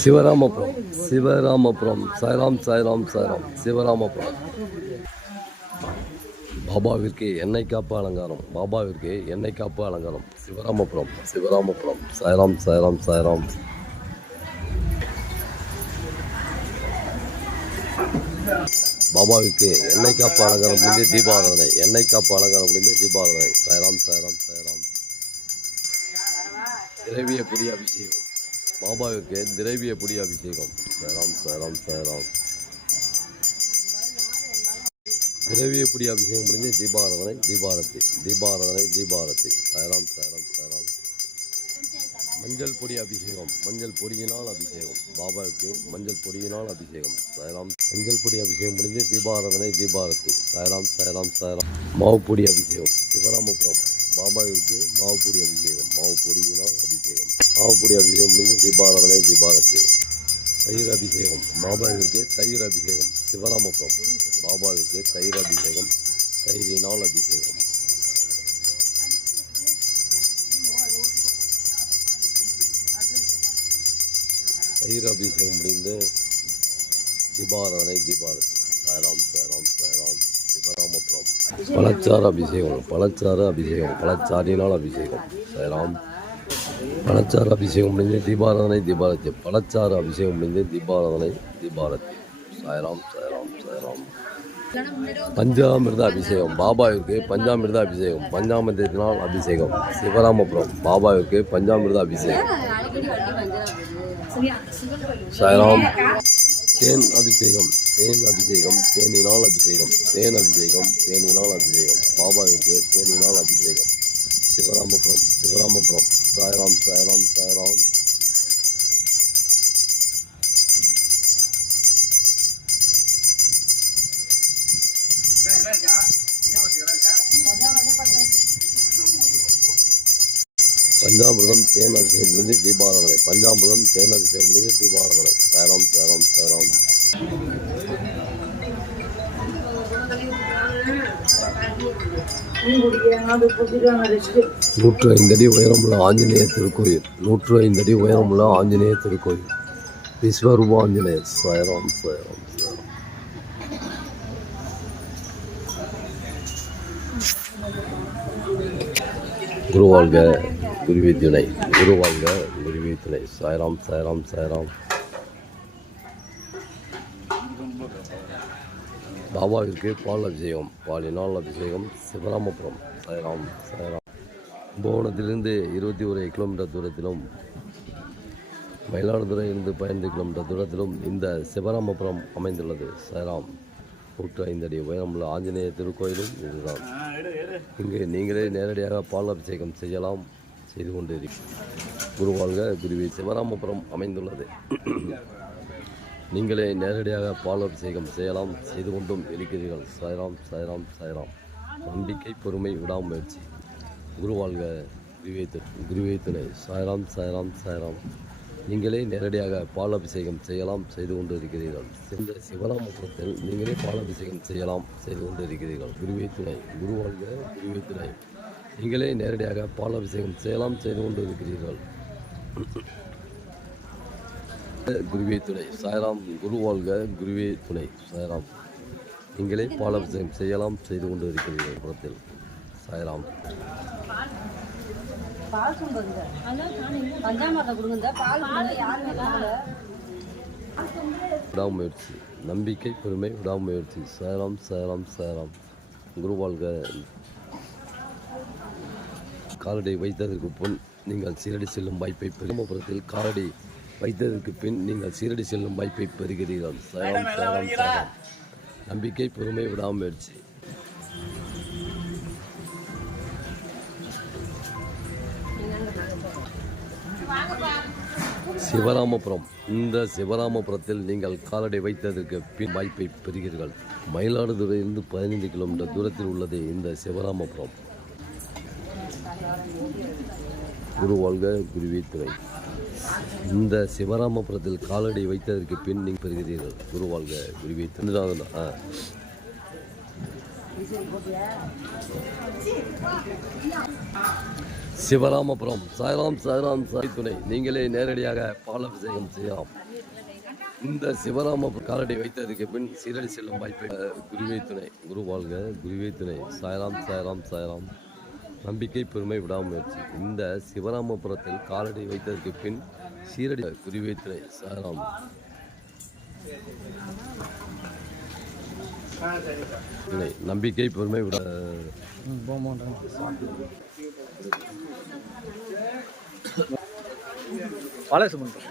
சிவராமபுரம் சிவராமபுரம் சாய்ராம் சாய்ராம் சாய்ராம் சிவராமபுரம். பாபாவிற்கு எண்ணெய் காப்பு அலங்காரம் பாபாவிற்கு எண்ணெய் காப்பு அலங்காரம். சிவராமபுரம் சிவராமபுரம் சாய்ராம் சாய்ராம் சாய்ராம். பாபாவுக்கு எண்ணெய் காப்பு அலங்காரம் முடிந்து தீபாராதனை எண்ணெய் காப்பு அலங்காரம் முடிந்து தீபாராதனை. சாய்ராம் சாய்ராம் சாய்ராம் திரவிய புடி அபிஷேகம். பாபாவுக்கு திரவிய புடி அபிஷேகம். சாய்ராம் சாய்ராம் சாய்ராம் திரவிய புடி அபிஷேகம் முடிஞ்சு தீபாராதனை தீபாரதி தீபாராதனை தீபாரதி. சாய்ராம் சாய்ராம் சாய்ராம் மஞ்சள் பொடி அபிஷேகம். மஞ்சள் பொடியினால் அபிஷேகம். பாபாவுக்கு மஞ்சள் பொடியினால் அபிஷேகம். சாய்ராம் மஞ்சள் பொடி அபிஷேகம் முடிஞ்சு தீபாராதனை தீபாரதி. சாயராம் சாயராம் சாயராம். மாவுப்பொடி அபிஷேகம். சிவராமபுரம். மாமாவிற்கு மாவுப்பொடி அபிஷேகம். மாவுப்பொடியினால் அபிஷேகம். மாவுப்பொடி அபிஷேகம் முடிஞ்சு தீபாராதனை தீபாரதி. தயிர் அபிஷேகம். பாபாவிற்கு தயிர் அபிஷேகம். சிவராமபுரம். பாபாவிற்கு தயிர் அபிஷேகம். தயிரினால் அபிஷேகம். தயிர் அபிஷேகம் முடிந்து தீபாராதனை தீபாரதி சாய்ராம் சாய்ராம் சாய்ராம் சிவராமபுரம் பழச்சாறு அபிஷேகம் பழச்சாறு அபிஷேகம் பழச்சாறினால் அபிஷேகம் சாய்ராம் பழச்சாறு அபிஷேகம் முடிந்து தீபாராதனை தீபாரதி பழச்சாறு அபிஷேகம் முடிந்து தீபாராதனை தீபாரதி சாய்ராம் சாய்ராம் சாய்ராம் பஞ்சாமிர்த அபிஷேகம் பாபாவிற்கு பஞ்சாமிர்த அபிஷேகம் பஞ்சாமிர்தத்தினால் அபிஷேகம் சிவராமபுரம் பாபாவிற்கு பஞ்சாமிர்த அபிஷேகம் சாய்ராம் தேன் அபிஷேகம் தேன் அபிஷேகம் தேனினால் அபிஷேகம் தேன் அபிஷேகம் தேனினால் அபிஷேகம். பாபாவிற்கு தேனினால் அபிஷேகம். சிவராமபுரம் சிவராமபுரம். சாய்ராம் சாய்ராம் சாய்ராம். பஞ்சாமிர்தம் தேன் அபிஷேகம் முடிஞ்சு தீபாராதனை. பஞ்சாமிரதம் தேன் அபிஷேகம் முடிஞ்சு தீபாராதனை. சாய்ராம் சாய்ராம் சாய்ராம் நூற்று ஐந்தடி உயரமுள்ள ஆஞ்சநேய திருக்கோயில். நூற்று ஐந்தடி உயரமுள்ள ஆஞ்சநேய திருக்கோயில். விஸ்வரூப ஆஞ்சநேயர் சாய்ராம் சாய்ராம் சாய்ராம் குரு குருவி துணை குரு குருவி துணை சாய்ராம் சாய்ராம் சாய்ராம். பாபாவிற்கு பால் அபிஷேகம் பாலினால் அபிஷேகம் சிவராமபுரம். சாய்ராம் சாய்ராம். கும்பகோணத்திலிருந்து இருபத்தி ஒரு கிலோமீட்டர் தூரத்திலும் மயிலாடுதுறையிலிருந்து பதினைந்து கிலோமீட்டர் தூரத்திலும் இந்த சிவராமபுரம் அமைந்துள்ளது. சாய்ராம் நூற்று ஐந்தடி உயரமுள்ள ஆஞ்சநேய திருக்கோயிலும் இதுதான். இங்கு நீங்களே நேரடியாக பால் அபிஷேகம் செய்யலாம். செய்து கொண்டு குருவாழ்க குருவி சிவராமபுரம் அமைந்துள்ளது. நீங்களே நேரடியாக பால் அபிஷேகம் செய்யலாம் செய்து கொண்டும் இருக்கிறீர்கள். சாய்ராம் சாய்ராம் சாய்ராம். நம்பிக்கை பொறுமை விடாமுயற்சி. குருவாழ்க குருவே து- குருவே துணை சாய்ராம் சாய்ராம் சாய்ராம். நீங்களே நேரடியாக பால் அபிஷேகம் செய்யலாம் செய்து கொண்டு இருக்கிறீர்கள் இந்த சிவராமபுரத்தில் நீங்களே பால் அபிஷேகம் செய்யலாம் செய்து கொண்டு இருக்கிறீர்கள் குருவே துணை குருவாழ்க குருவே துணை நீங்களே நேரடியாக பால் அபிஷேகம் செய்யலாம் செய்து கொண்டு இருக்கிறீர்கள் குருவே துணை சாய்ராம் குருவாழ்க குருவே துணை சாய்ராம். நீங்களே பால் அபிஷேகம் செய்யலாம் செய்து கொண்டு இருக்கிறீர்கள் புறத்தில் சாய்ராம். பால் கொடுங்க. பால் யாருமே விடாமுயற்சி நம்பிக்கை பெருமை விடாமுயற்சி. சாய்ராம் சாய்ராம் சாய்ராம். குருவாழ்க காலடி வைத்ததற்கு பின் நீங்கள் சீரடி செல்லும் வாய்ப்பை பெருமபுரத்தில் காலடி வைத்ததற்கு பின் நீங்கள் சீரடி செல்லும் வாய்ப்பை பெறுகிறீர்கள். சாய்ராம் சாய்ராம் நம்பிக்கை பொறுமை விடாமுயற்சி. சிவராமபுரம். இந்த சிவராமபுரத்தில் நீங்கள் காலடி வைத்ததற்கு பின் வாய்ப்பை பெறுகிறீர்கள். மயிலாடுதுறையிலிருந்து பதினைந்து கிலோமீட்டர் தூரத்தில் உள்ளது இந்த சிவராமபுரம். குரு வாழ்க குருவே துணை இந்த சிவராமபுரத்தில் காலடி வைத்ததற்கு பின் நீங்கள் பெறுகிறீர்கள். குரு வாழ்க குருவே துணை ஆ. சிவராமபுரம் சாய்ராம் சாய்ராம் சாய் துணை. நீங்களே நேரடியாக பாலாபிஷேகம் செய்யலாம். இந்த சிவராமபுரம் காலடி வைத்ததுக்கு பின் சீரடி செல்லும் வாய்ப்பை குருவே துணை குரு வாழ்க குருவே துணை சாய்ராம் சாய்ராம் சாய்ராம். நம்பிக்கை பெருமை விடாமுயற்சி. இந்த சிவராமபுரத்தில் காலடி வைத்ததற்கு பின் சீரடி குருவே சாராம். சாய்ராம் நம்பிக்கை பெருமை விட பாலசுமந்தம்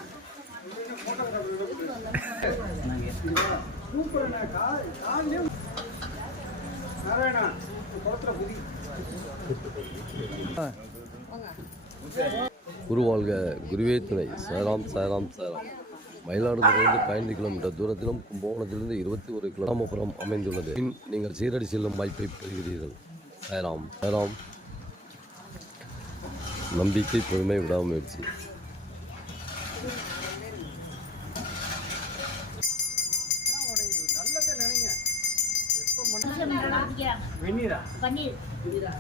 குரு வாழ்க குருவே துணை. சேராம் சேராம் சாய்ராம் மயிலாடுதுறையிலிருந்து பதினைந்து கிலோமீட்டர் தூரத்திலும் கும்பகோணத்திலிருந்து இருபத்தி ஒரு கிலோமீட்டரம் அமைந்துள்ளது. பின் நீங்கள் சீரடி செல்லும் வாய்ப்பை பெறுகிறீர்கள். சேராம் சேராம். நம்பிக்கை பெருமை விடாமுயற்சி. வெந்நீரா பன்னீர் கீழே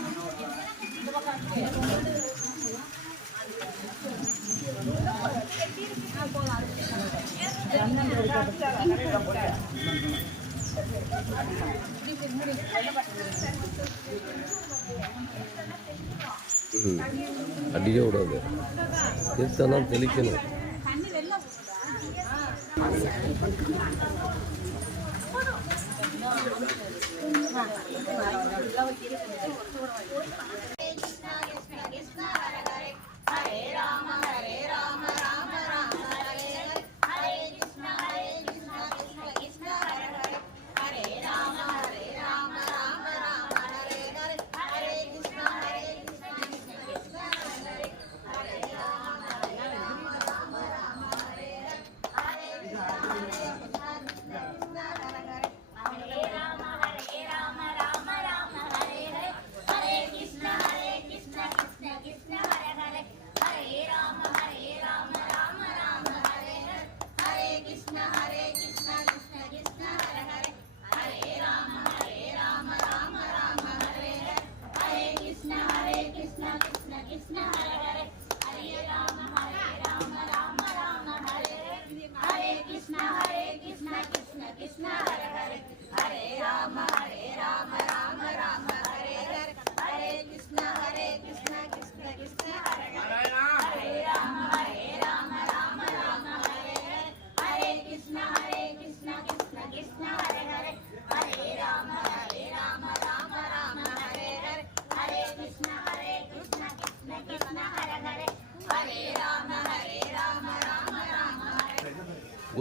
ம். அடிக்க விடாது. தீர்த்தெல்லாம் தெளிக்கணும். குரு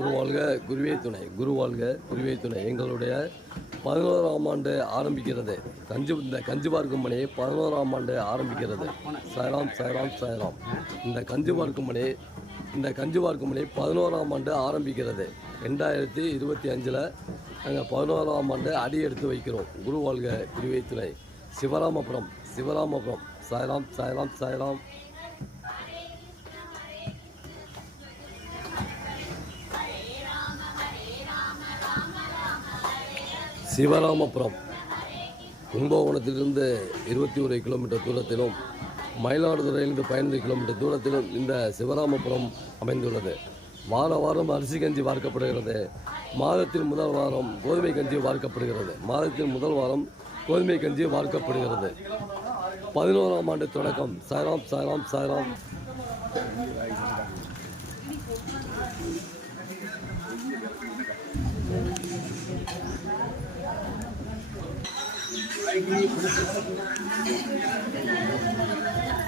வாழ்க குருவே துணை குரு வாழ்க குருவே துணை. எங்களுடைய பதினோராம் ஆண்டு ஆரம்பிக்கிறது. கஞ்சி இந்த கஞ்சி பார்க்கும் பணி பதினோராம் ஆண்டு ஆரம்பிக்கிறது. சாய்ராம் சாய்ராம் சாய்ராம். இந்த கஞ்சி பார்க்கும் பணி இந்த கஞ்சி பார்க்கும் பணி பதினோராம் ஆண்டு ஆரம்பிக்கிறது. ரெண்டாயிரத்தி இருபத்தி அஞ்சில் நாங்கள் பதினோராம் ஆண்டு அடி எடுத்து வைக்கிறோம். குரு வாழ்க குருவே துணை. சிவராமபுரம் சிவராமபுரம். சாய்ராம் சாய்ராம் சாய்ராம். சிவராமபுரம் கும்பகோணத்திலிருந்து இருபத்தி ஒரு கிலோமீட்டர் தூரத்திலும் மயிலாடுதுறையிலிருந்து பதினைந்து கிலோமீட்டர் தூரத்திலும் இந்த சிவராமபுரம் அமைந்துள்ளது. வார வாரம் அரிசி கஞ்சி வார்க்கப்படுகிறது. மாதத்தின் முதல் வாரம் கோதுமை கஞ்சி வார்க்கப்படுகிறது. மாதத்தின் முதல் வாரம் கோதுமை கஞ்சி வார்க்கப்படுகிறது. பதினோராம் ஆண்டு தொடக்கம். சாய்ராம் சாய்ராம் சாய்ராம்.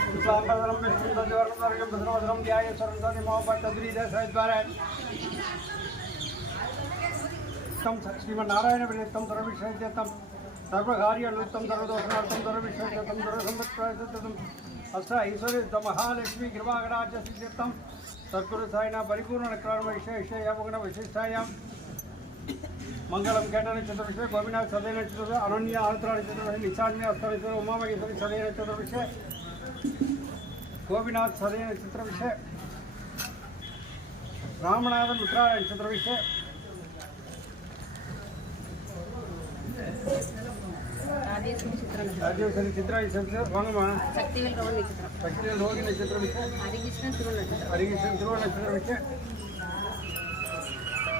शुक्लांबरधरम विष्णु भद्रवर्गम भद्रवधरम ध्याय सरंधर मोहब्बत तद्रीद सहजभारत तम श्रीमनारायण विलेतम सर्विषयतम सर्वकार्योत्तम सर्वदोषणार्थम सर्वविषयतम सर्वसंपत्प्रायतम अष्ट ऐश्वर्यतम महालक्ष्मी कृपागणाच सिद्धतम सद्गुरुसायिना परिपूर्ण क्रम विषय विषय अवगुण विशिष्टायाम मंगलम केटन चतुर्विश गोविनाथ सदैन चतुर्थ अनन्य आहत्राणी चतुर्थ निशान्य अस्तविश उमा महेश्वरी सदैन चतुर्विश गोविनाथ सदैन चतुर्विश रामनाथ उत्तरायण चतुर्विश हरिकृष्ण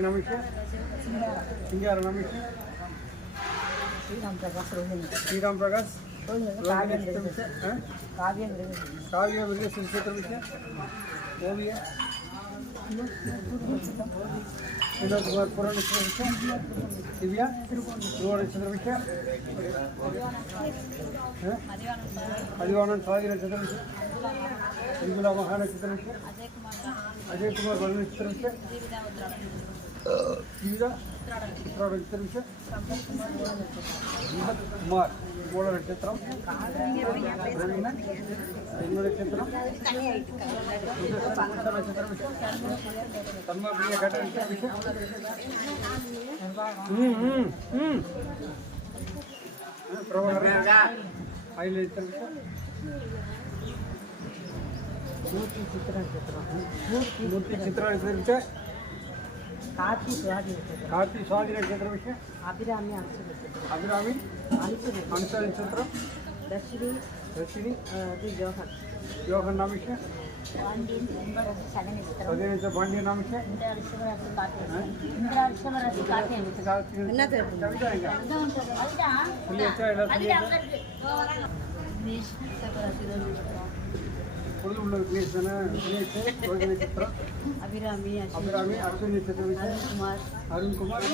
ನಮಿಷ ಸಿಂಗಾರ ನಮಿಷ ಶ್ರೀರಾಮ್ ಪ್ರಕಾಶ್ ಶ್ರೀರಾಮ್ ಪ್ರಕಾಶ್ काव्य काव्य मृग संस्कृत विषय वो भी है వినోద్ కుమార్ పురాణ దివ్య తిరువోడ చంద్రవిష మదివానంద్ సాగిన చంద్రవిష త్రిపుల మహాన చంద్రవిష అజయ్ కుమార్ వర్ణ చంద్రవిష దివ్య ఉత్తరాడ చంద్రవిష குமார் மூல நட்சத்திரம் பிரவீன என்ன நட்சத்திரம் சுத்த நட்சத்திர விஷயம் தன்மபிரிய கட்ட நட்சத்திர விஷயம் ம் ம் ம் பிரபல ஐல நட்சத்திர விஷயம் மூர்த்தி சித்திர நட்சத்திரம் மூர்த்தி சித்ரா நட்சத்திர விஷயம் கார்த்தி சுவாதி நட்சத்திரம் கார்த்தி சுவாதி நட்சத்திர விஷயம் அபிராமி அரசு நட்சத்திரம் அபிராமி அனுசு அனுச நட்சத்திரம் தர்ஷினி ரஷினி இது யோகன் யோகன் நாமிஷ பாண்டியன் சனி நட்சத்திரம் சதயனிச்ச பாண்டிய நாமிஷ இந்த ரிஷபராசி அபிராமி அபிராமி அர்ஜுன் அருண்குமார் அருண்குமார்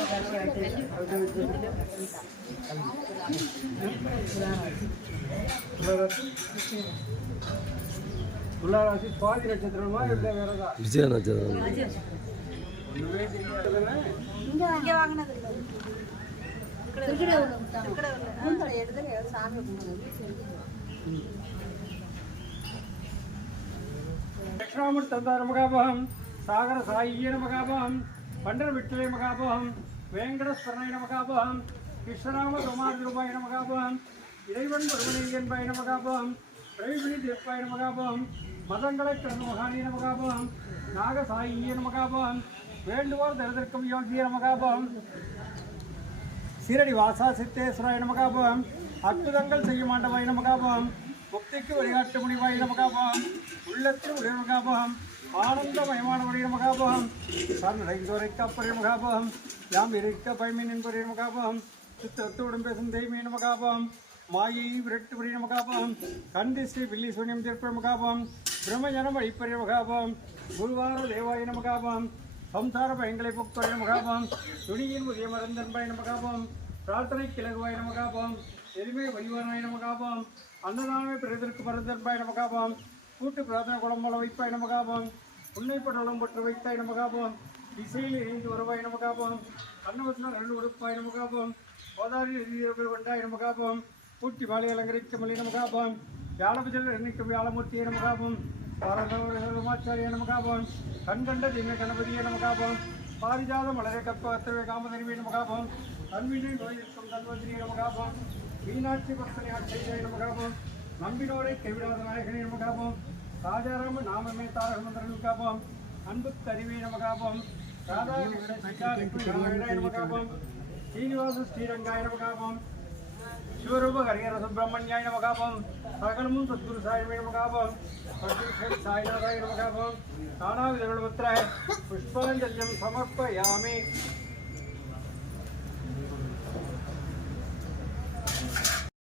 துளாராசி சுவாதி நட்சத்திரமா இல்லை வேறதா விஜய நட்சத்திரம் சாமி கும்பிடுறது சாகர சாயியே நமகாபகம் பண்டர விட்டலே மகாபகம் வேங்கடஸ்வரனை நமகாபகம் விஸ்வராம சோமார் ரூபாய் நமகாபகம் இறைவன் பருவலிங்கன் பாய் நமகாபகம் பிரைவிழி தீர்ப்பாய் நமகாபகம் மதங்களை திறந்த மகாணி நமகாபகம் நாக சாயியே நமகாபகம் வேண்டுவோர் தருதற்கும் யோகிய நமகாபகம் சீரடி வாசா சித்தேஸ்வராய நமகாபகம் அற்புதங்கள் செய்யும் ஆண்டவாய் நமகாபகம் முக்திக்கு வழிகாட்டு முடிவாய் நமகாபகம் உள்ளத்தில் உடைய நமகாபகம் ஆனந்தமயமானவடைய நமகாபம் சரணடைந்தோரைக்கு அப்பரிய நமகாபம் யாம் இருக்க பயமின் என்புடைய நமகாபம் சுத்தத்துடன் பேசும் தெய்மீன் நமகாபம் மாயை விரட்டு புரிய நமகாபம் கண்டி ஸ்ரீ வில்லி சூன்யம் திருப்ப நமகாபம் பிரம்மஜனம் அழிப்பரிய நமகாபம் குருவார தேவாய நமகாபம் சம்சார பயங்களை போக்குவரை நமகாபம் துணியின் உதய மருந்தன்பை நமகாபம் பிரார்த்தனை கிழகுவாய் நமகாபம் எளிமை வடிவானாய் நமகாபம் அன்னதானமே பிறதற்கு மருந்தன்பாய் நமகாபம் கூட்டு பிரார்த்தனை குளம்பல வைப்பாய் நமகாபம் உன்னை படலம் பற்று வைத்தாய் நமகாபம் இசையில் இணைந்து வருவாய் நமகாபம் அன்னவசன ரெண்டு உடுப்பாய் நமகாபம் கோதாரி எதிர்கள் கொண்டாய் நமகாபம் பூட்டி வாழை அலங்கரிக்க மல்லி நமகாபம் வியாழபஜல் எண்ணிக்கும் வியாழமூர்த்தியை நமகாபம் பாரதமாச்சாரிய நமகாபம் கண்கண்ட தின கணபதியை நமகாபம் பாரிஜாத மலரை அத்தவை காமதனிவே நமகாபம் கண்வினை நோயிருக்கும் கல்வதிரியை நமகாபம் மீனாட்சி பக்தனை ஆட்சியை நமகாபம் நம்பினோரை கைவிடாத நாயகனை நமகாபம் ராஜாராம நாமமே தாரக மந்திரன் காப்போம். அன்பு தருவே நமக்காப்போம் ராதா நமக்காப்போம் ஸ்ரீனிவாச ஸ்ரீரங்காய நமக்காப்போம் சிவரூப ஹரிஹர சுப்பிரமணியாய நமகாபம் சகலமும் சத்குரு சாயமே நமகாபம் சத்குரு சாய்நாதாய நமகாபம் நானாவித குணபத்ராய புஷ்பாஞ்சலியம்